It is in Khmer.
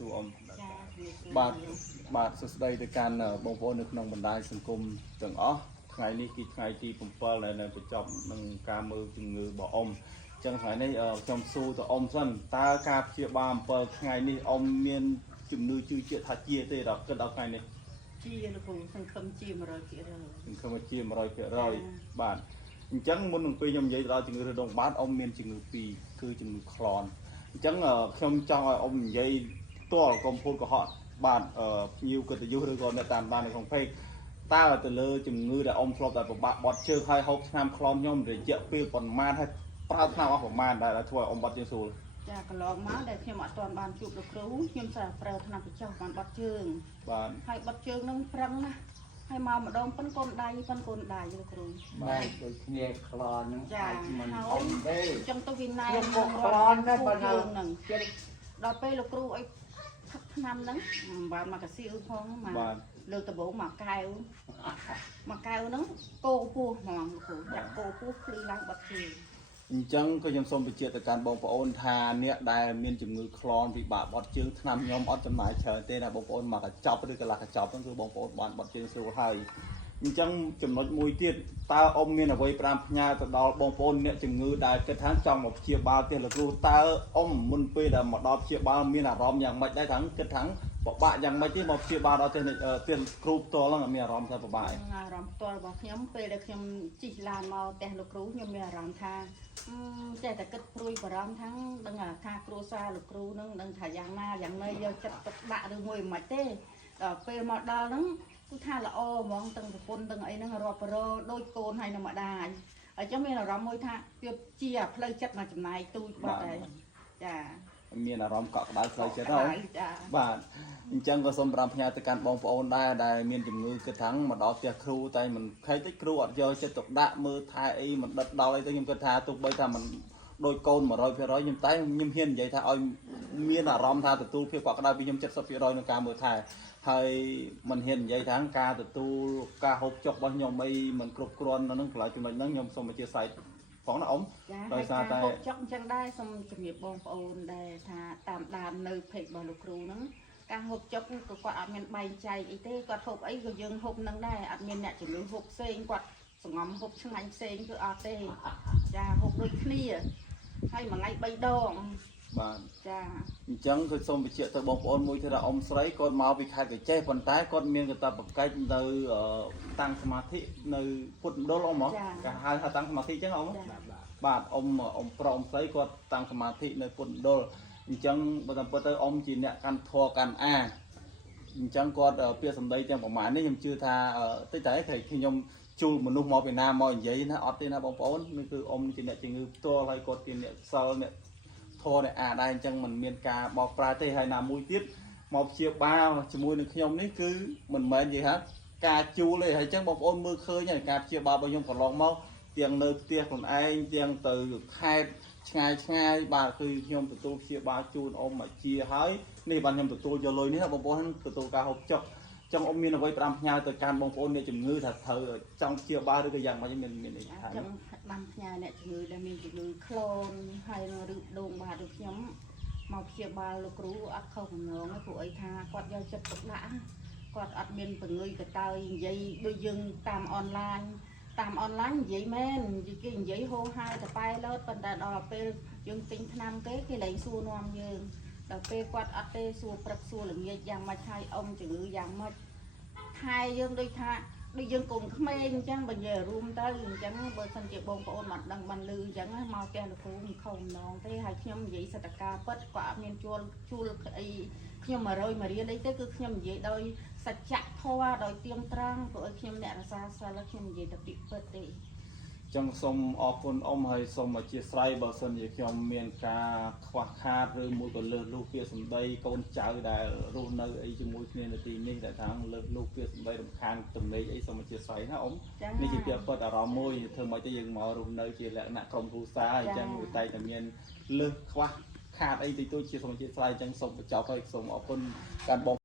សួរអ៊ំបាទសួស្ដីទៅកាន់បងប្អូននៅក្នុងបណ្ដាញសង្គមទាំងអស់ថ្ងៃនេះគឺថ្ងៃទី7ដែលនៅបញ្ចប់នឹងការមើលជំងឺរបស់អ៊ំអញ្ចឹងថ្ងៃនេះខ្ញុំសួរទៅអ៊ំសិនតើការព្យាបាល7ថ្ងៃនេះអ៊ំមានជំងឺជឿជាក់ថាជាទេដល់គិតដល់ថ្ងៃនេះជាលោកគ្រូសង្ឃឹមជា100%សង្ឃឹមជា100%បាទអញ្ចឹងមុននឹងពេលខ្ញុំនិយាយដល់ជំងឺរដងបាតអ៊ំមានជំងឺ2គឺជំងឺក្លន់អញ្ចឹងខ្ញុំចង់ឲ្យអ៊ំនិយាយផ្ទាល់កុំพูดកុហកបាទភ្ញៀវកិត្តិយសឬក៏អ្នកតាមដាននៅក្នុងពេកតើទៅលើជំងឺដែលអ៊ំធ្លាប់តែពិបាកបត់ជើងហើយហូបថ្នាំក្លន់ខ្ញុំរយៈពេលប៉ុន្មានហើយប្រើថ្នាំអស់ប្រមាណដែលធ្វើឲ្យអ៊ំបត់ជើងស្រួលចាកន្លងមកដែលខ្ញុំអត់ទាន់បានជួបលោកគ្រូខ្ញុំស្រាប់ប្រើថ្នាំបញ្ចុះបានបត់ជើងបាទហើយបត់ជើងនឹងប្រឹងណាហើយមកម្ដងប៉ុនកូនដៃលោកគ្រូបាទដូចគ្នាក្លន់ហ្នឹងចាមិនអ៊ំទេចឹងទៅវាណែខ្ញុំក៏ក្លន់ដែរបើនឹងដល់ពេលលោកគ្រូឲ្យផឹកថ្នាំហ្នឹងបានមកកសៀវផងមកលើកដំបូងមកកែវហ្នឹងគោពោះហ្មងលោកគ្រូចាក់គោពោះភ្លឺឡើងបត់ជើងអញ្ចឹងក៏ខ្ញុំសូមបញ្ជាក់ទៅកាន់បងប្អូនថាអ្នកដែលមានជំងឺក្លន់ពិបាកបត់ជើងថ្នាំខ្ញុំអត់ចំណាយច្រើនទេណាបងប្អូនមកកញ្ចប់ឬកន្លះកញ្ចប់ហ្នឹងគឺបងប្អូនបានបត់ជើងស្រួលហើយអញ្ចឹងចំណុចមួយទៀតតើអ៊ំមានអ្វីផ្ដាំផ្ញើទៅដល់បងប្អូនអ្នកជំងឺដែលគិតថាចង់មកព្យាបាលផ្ទះលោកគ្រូតើអ៊ំមុនពេលដែលមកដល់ព្យាបាលមានអារម្មណ៍យ៉ាងម៉េចដែរថាគិតថាពិបាកយ៉ាងម៉េចទេមកព្យាបាលដល់ផ្ទះគ្រូផ្ទាល់ហ្នឹងមានអារម្មណ៍ថាពិបាកអារម្មណ៍ផ្ទាល់របស់ខ្ញុំពេលដែលខ្ញុំជិះឡានមកផ្ទះលោកគ្រូខ្ញុំមានអារម្មណ៍ថាចេះតែគិតព្រួយបារម្ភថាដឹងថាគ្រួសារលោកគ្រូនឹងដឹងថាយ៉ាងណាយ៉ាងណីយកចិត្តទុកដាក់ឬមួយមិនទេដល់ពេលមកដល់ហ្នឹងគឺថាល្អហ្មងទាំងប្រពន្ធទាំងអីហ្នឹងរាប់រដូចកូនហើយនឹងម្ដាយហើយចឹងមានអារម្មណ៍មួយថាវាជាផ្លូវចិត្តមកចំណាយទូចបាត់ហើយចាមានអារម្មណ៍កក់ក្ដៅផ្លូវចិត្តហ្នឹងបាទអញ្ចឹងក៏សូមប្រាំផ្ញើទៅកាន់បងប្អូនដែរដែលមានជំងឺគិតថាមកដល់ផ្ទះគ្រូតែមិនខៃតិចគ្រូអត់យកចិត្តទុកដាក់មើលថែអីមិនដិតដល់អីទៅខ្ញុំគិតថាទោះបីថាមិនដោយកូន 100% ខ្ញុំតែខ្ញុំហ៊ាននិយាយថាឲ្យមានអារម្មណ៍ថាទទួលភាពកក់ក្ដៅពីខ្ញុំ 70% ក្នុងការមើលថែហើយមិនហ៊ាននិយាយថាការទទួលការហូបចុករបស់ខ្ញុំអីមិនគ្រប់គ្រាន់នៅនឹងកន្លែងចំណុចហ្នឹងខ្ញុំសូមអធិស្ឋានផងណាអ៊ំដោយសារតែហូបចុកអញ្ចឹងដែរសូមជំរាបបងប្អូនដែលថាតាមដាននៅเพจរបស់លោកគ្រូហ្នឹងការហូបចុកក៏គាត់អត់មានបែងចែកអីទេគាត់ហូបអីក៏យើងហូបនឹងដែរអត់មានអ្នកជំងឺហូបផ្សេងគាត់សង្ងំហូបឆ្ងាញ់ផ្សេងគឺអត់ទេចាហូបដូចគ្នាហើយមួយថ្ងៃ3ដងបាទចាអញ្ចឹងគឺសូមបញ្ជាក់ទៅបងប្អូនមួយថាអ៊ំស្រីគាត់មកពីខេត្តកញ្ចេះប៉ុន្តែគាត់មានកាតព្វកិច្ចនៅតាំងសមាធិនៅពុទ្ធមណ្ឌលអ៊ំគេហៅថាតាំងសមាធិអញ្ចឹងអ៊ំបាទអ៊ំប្រុសអ៊ំស្រីគាត់តាំងសមាធិនៅពុទ្ធមណ្ឌលអញ្ចឹងបើតាមពិតទៅអ៊ំជាអ្នកកាន់ធម៌កាន់អាអញ្ចឹងគាត់ពាក្យសម្ដីទាំងប្រមាណនេះខ្ញុំជឿថាតិចតែខ្ញុំជួលមនុស្សមកពីណាមកនិយាយណាអត់ទេណាបងប្អូននេះគឺអ៊ំជាអ្នកជំងឺផ្ទាល់ហើយគាត់ជាអ្នកសិលអ្នកធរអ្នកអាដែរអញ្ចឹងមិនមានការបោកប្រាស់ទេហើយណាមួយទៀតមកព្យាបាលជាមួយនឹងខ្ញុំនេះគឺមិនមែននិយាយថាការជួលទេហើយអញ្ចឹងបងប្អូនមើលឃើញហើយការព្យាបាលរបស់ខ្ញុំកន្លងមកទាំងនៅផ្ទះខ្លួនឯងទាំងទៅខេត្តឆ្ងាយបាទគឺខ្ញុំទទួលព្យាបាលជូនអ៊ំមកជាហើយនេះបានខ្ញុំទទួលយកលុយនេះបងប្អូនទទួលការហូបចុកចង់អ៊ំមានអ្វីផ្ដាំផ្ញើទៅកាន់បងប្អូនអ្នកជំងឺថាត្រូវចង់ព្យាបាលឬក៏យ៉ាងម៉េចមាននេះថាចង់បានផ្ញើអ្នកជំងឺដែលមានជំងឺក្លូនហើយឬដងបាតដូចខ្ញុំមកព្យាបាលលោកគ្រូអត់ខុសបំណងទេព្រោះអីថាគាត់យកចិត្តទុកដាក់គាត់អត់មានពង្រឹងកតើនិយាយដូចយើងតាមអនឡាញនិយាយមែនគេនិយាយហោហាយតប៉ែលើប៉ុន្តែដល់ពេលយើងទិញថ្នាំគេលែងសួរនាំយើងដល់ពេលគាត់អត់ទេសួរព្រឹកសួរល្ងាចយ៉ាងម៉េចហើយអ៊ំជំងឺយ៉ាងម៉េចថែយើងដូចថាដូចយើងកូនក្មេងអញ្ចឹងបើនិយាយរួមទៅអញ្ចឹងបើសិនជាបងប្អូនមិនដឹងបានលឺអញ្ចឹងមកផ្ទះលោកគ្រូមិនខំម្ដងទេហើយខ្ញុំនិយាយសតកាពិតក៏អត់មានជួលអីខ្ញុំ100មករៀនអីទេគឺខ្ញុំនិយាយដោយសច្ចធម៌ដោយទៀងត្រង់ព្រោះឲ្យខ្ញុំអ្នករសាសិលខ្ញុំនិយាយតែពីពិតទេចឹងសូមអរគុណអ៊ំហើយសូមអធិស្ឋានបើសិនជាខ្ញុំមានការខ្វះខាតឬមួយក៏លើសលួសពាក្យសម្ដីកូនចៅដែលរស់នៅអីជាមួយគ្នានៅទីនេះដែលថាលើសលួសពាក្យសម្ដីរំខានទំនេរអីសូមអធិស្ឋានណាអ៊ំនេះជាពាក្យពិតអារម្មណ៍មួយធ្វើមកទៅយើងមករស់នៅជាលក្ខណៈក្រុមគ្រួសារអញ្ចឹងវាតែមានលើសខ្វះខាតអីតិចតួចជាសូមអធិស្ឋានអញ្ចឹងសូមបញ្ចប់ហើយសូមអរគុណកាន់បង